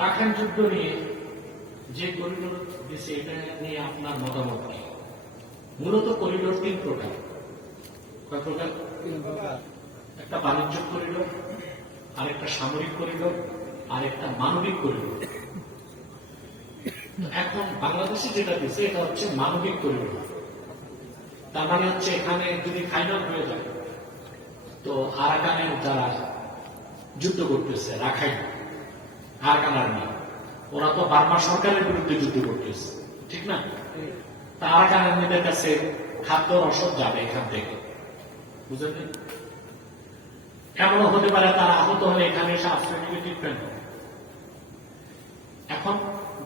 Rakhine যুদ্ধ নিয়ে যে করিডোর দিছে, এটা নিয়ে আপনার মতামত কি? মূলত করিডোর তিন প্রকার। একটা বাণিজ্য করিডোর আর একটা সামরিক করিডোর আর একটা মানবিক করিডোর এখন বাংলাদেশে যেটা দিচ্ছে এটা হচ্ছে মানবিক করিডোর তার মানে হচ্ছে এখানে যদি ফাইনাল হয়ে যায়, তো আরাকানের যারা যুদ্ধ করতেছে, রাখাইন আরাকান আর্মি ওরা তো বার্মা সরকারের বিরুদ্ধে যুদ্ধ করতেছে, ঠিক না? তা আরাকান আর্মিদের কাছে খাদ্য রসদ যাবে এখান থেকে। বুঝলেন এমনও হতে পারে তারা আহত হলে এখানে এসে আশ্রয় নিবে ট্রিটমেন্ট এখন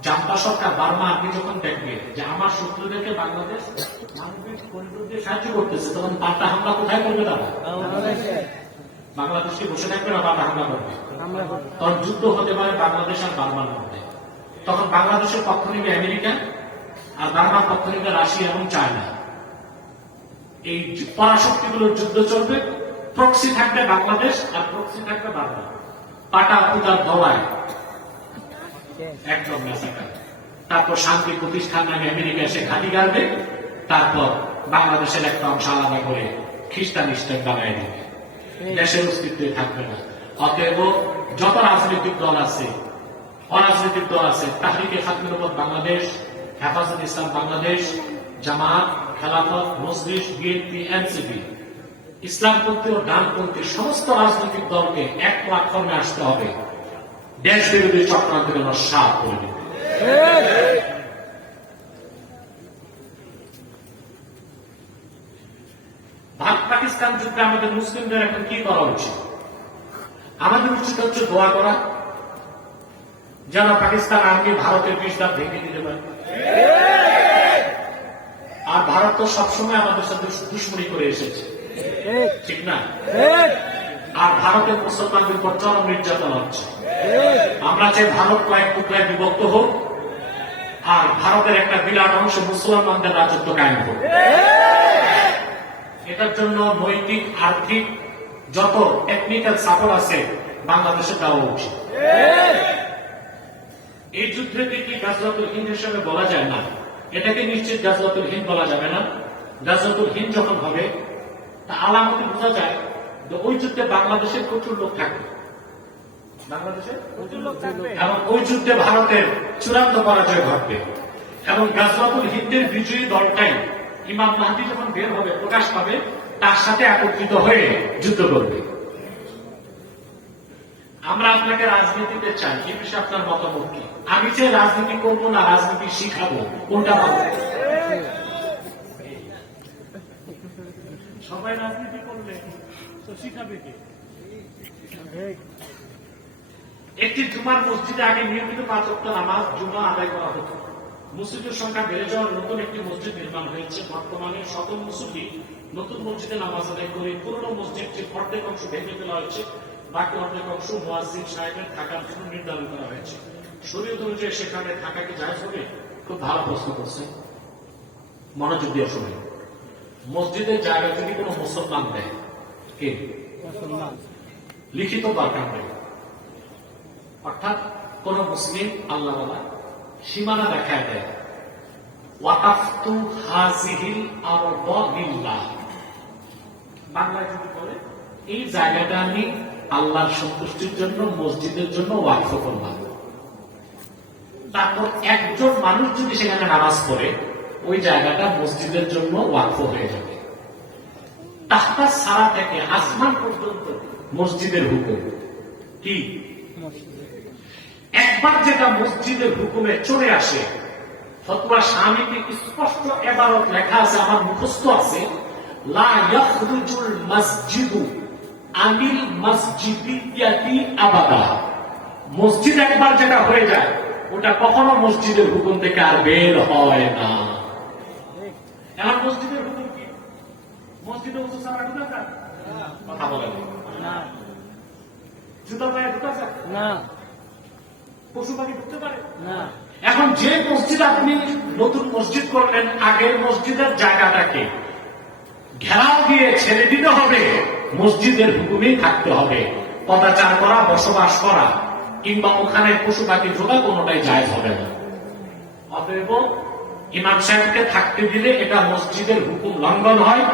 জান্তা সরকার বার্মা আর্মি যখন দেখবে যে আমার শত্রুদেরকে বাংলাদেশ মানবিক করিডোর দিয়ে সাহায্য করতেছে, তখন পাল্টা হামলা কোথায় করবে তারা? বাংলাদেশকে বসে থাকবে না পাল্টা হামলা করবে। তখন যুদ্ধ হতে পারে বাংলাদেশ আর বার্মার মধ্যে। তখন বাংলাদেশের পক্ষ নিবে আমেরিকা আর বার্মার পক্ষ নিবে রাশিয়া এবং চায়না। এই পরাশক্তিগুলোর যুদ্ধ চলবে। প্রক্সি থাকবে বাংলাদেশ আর প্রক্সি থাকবে বার্মা। পাটা পূজার ধোয়ায় একদম তারপর শান্তি প্রতিষ্ঠান নামে আমেরিকা এসে ঘাঁটি গাড়বে। তারপর বাংলাদেশের একটা অংশ আলাদা করে খ্রিস্টান স্টেট বানায় দিবে। দেশের থাকবে না। অতএব যত রাজনৈতিক দল আছে, অরাজনৈতিক দল আছে বাংলাদেশ, হেফাজত ইসলাম বাংলাদেশ, জামাত, খেলাফত, মজলিস, বিএনপি, এনসিপি, ইসলামপন্থী ও ডানপন্থী সমস্ত রাজনৈতিক দলকে এক প্ল্যাটফর্মে আসতে হবে। দেশ বিরোধী চক্রান্তকে নস্বাত করে দিতে। ভারত পাকিস্তান যুদ্ধে আমাদের মুসলিমদের এখন কি করা উচিত? আমাদের উচিত হচ্ছে দোয়া করা। যেন পাকিস্তান আর্মি ভারতের বিষ ভেঙে দিতে পারে। আর ভারত তো সবসময় আমাদের সাথে দুশ্মনী করে এসেছে। ঠিক না? আর ভারতের মুসলমানদের উপর চরম নির্যাতন হচ্ছে। আমরা চাই ভারত কয়েক টুকরায় বিভক্ত হোক, আর ভারতের একটা বিরাট অংশ মুসলমানদের রাজত্ব কায়েম হোক। এটার জন্য নৈতিক আর্থিক যত টেকনিক্যাল সাপোর্ট আছে বাংলাদেশে দেওয়া উচিত। এই যুদ্ধকে কি গাজওয়াতুল হিন্দ হিসেবে বলা যায় না? এটাকে নিশ্চিত গাজওয়াতুল হিন্দ বলা যাবে না। গাজওয়াতুল হিন্দ যখন হবে তা আলামতে বোঝা যায় যে ওই যুদ্ধে বাংলাদেশের প্রচুর লোক থাকবে। বাংলাদেশে প্রচুর লোক থাকবে। এবং ওই যুদ্ধে ভারতের চূড়ান্ত পরাজয় ঘটবে। এবং গাজওয়াতুল হিন্দের বিজয়ী দলটাই ইমাম মাহাদি যখন বের হবে, প্রকাশ পাবে, তার সাথে একত্রিত হয়ে যুদ্ধ করবে। আমরা আপনাকে রাজনীতিতে চাই এই বিষয়ে আপনার মতামত কি? আমি যে রাজনীতি করব না, রাজনীতি শিখাবো, কোনটা ভালো? সবাই রাজনীতি করলে শিখাবে একটি জুমার মসজিদে আগে নিয়মিত পাঁচ নামাজ, জুমা আদায় করা হতো। মসজিদের সংখ্যা বেড়ে যাওয়ার নতুন একটি মসজিদ নির্মাণ হয়েছে। বর্তমানে সকল মুসল্লি নতুন মসজিদে নামাজ আদায় করে পুরনো মসজিদটির অর্ধেক অংশ ভেঙে ফেলা হয়েছে। বাকি অর্ধেক অংশ মোয়াজিদ সাহেবের থাকার জন্য নির্ধারণ করা হয়েছে। শরীর অনুযায়ী সেখানে থাকা কি জায়জ হবে? খুব ভালো প্রশ্ন করছেন। মনোযোগ দিয়ে শুনে মসজিদের জায়গা যদি কোনো মুসলমান দেয় কে? লিখিত দরকার নেই অর্থাৎ কোন মুসলিম আল্লাহ সীমানা দেখায় দেয়। ওয়াকাফতু হাজিহিল আরদিল্লাহ বাংলায় যদি বলে, এই জায়গাটা আমি আল্লাহর সন্তুষ্টির জন্য, মসজিদের জন্য ওয়াকফ করলাম। তারপর একজন মানুষ যদি সেখানে নামাজ পড়ে, ওই জায়গাটা মসজিদের জন্য ওয়াকফ হয়ে যাবে। তাহতা সারা থেকে আসমান পর্যন্ত মসজিদের হুকুম। কি? একবার যেটা মসজিদের হুকুমে চলে আসে ফতোয়া স্বামীকে স্পষ্ট এবারত লেখা আছে আমার মুখস্থ আছে? লা ইয়াখরুজুল মসজিদু আনিল মসজিদিয়াতি আবাদা। মসজিদ একবার যেটা হয়ে যায় ওটা কখনো মসজিদের হুকুম থেকে আর বের হয় না। এখন মসজিদের হুকুম কি? মসজিদে উঁচু সারা ঢুকা যায়? কথা বলেন। জুতা পায়ে ঢুকা যায়? না। পশু পাখি ঢুকতে পারে? না। এখন যে মসজিদ আপনি নতুন মসজিদ করলেন আগের মসজিদের জায়গাটাকে ঘেরাও দিয়ে ছেড়ে দিতে হবে মসজিদের হুকুমেই থাকতে হবে পদাচার করা বসবাস করা কিংবা ওখানে পশু পাখি ঢোকা কোনোটাই জায়জ হবে না। অতএব ইমাম সাহেবকে থাকতে দিলে এটা মসজিদের হুকুম লঙ্ঘন হয়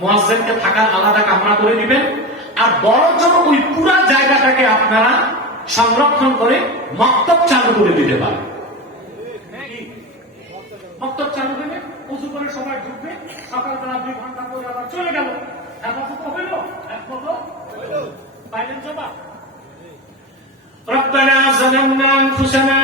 মোয়াজ্জেনকে থাকার আলাদা কামনা করে দিবেন। আর বরঞ্চ ওই পুরা জায়গাটাকে আপনারা সংরক্ষণ করে মক্তব চালু করে দিতে পারেন মক্তব চালু দেবে উঁচু করে সবাই ঢুকবে সকালবেলা দুই ঘন্টা পরে আবার চলে গেল একমত হইল একমত পাইলেন জবাব ربنا ظلمنا انفسنا